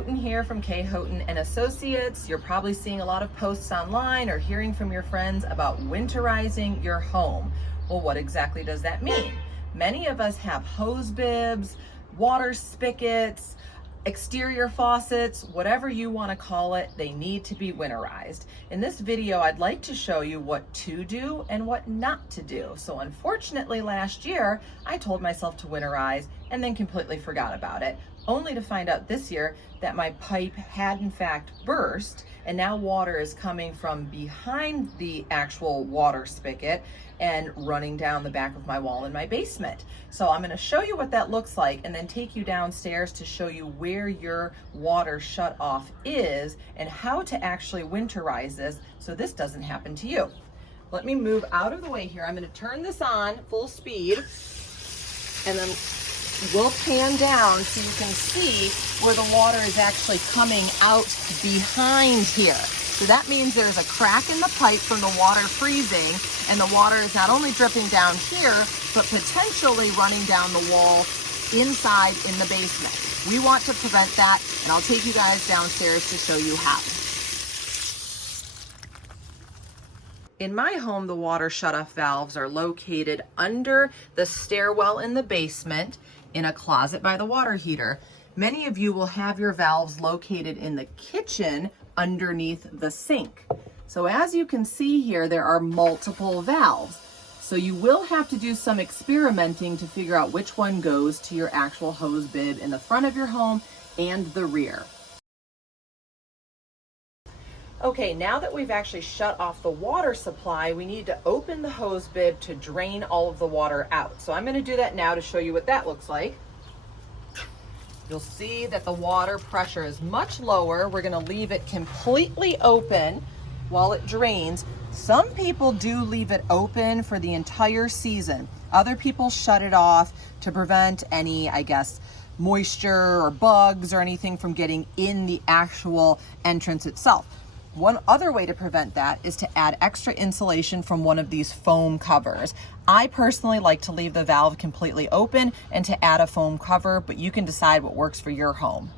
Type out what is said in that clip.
Houghton here from K. Houghton and Associates. You're probably seeing a lot of posts online or hearing from your friends about winterizing your home. Well, what exactly does that mean? Many of us have hose bibs, water spigots, exterior faucets, whatever you want to call it, they need to be winterized. In this video, I'd like to show you what to do and what not to do. So unfortunately, last year, I told myself to winterize and then completely forgot about it, only to find out this year that my pipe had in fact burst, and now water is coming from behind the actual water spigot and running down the back of my wall in my basement. So I'm going to show you what that looks like and then take you downstairs to show you where your water shut off is and how to actually winterize this so this doesn't happen to you. Let me move out of the way here. I'm going to turn this on full speed and then we'll pan down so you can see where the water is actually coming out behind here. So that means there's a crack in the pipe from the water freezing, and the water is not only dripping down here, but potentially running down the wall inside in the basement. We want to prevent that, and I'll take you guys downstairs to show you how. In my home, the water shutoff valves are located under the stairwell in the basement in a closet by the water heater. Many of you will have your valves located in the kitchen underneath the sink. So as you can see here, there are multiple valves. So you will have to do some experimenting to figure out which one goes to your actual hose bib in the front of your home and the rear. Okay, now that we've actually shut off the water supply, we need to open the hose bib to drain all of the water out. So I'm going to do that now to show you what that looks like. You'll see that the water pressure is much lower. We're going to leave it completely open while it drains. Some people do leave it open for the entire season. Other people shut it off to prevent any, I guess, moisture or bugs or anything from getting in the actual entrance itself. One other way to prevent that is to add extra insulation from one of these foam covers. I personally like to leave the valve completely open and to add a foam cover, but you can decide what works for your home.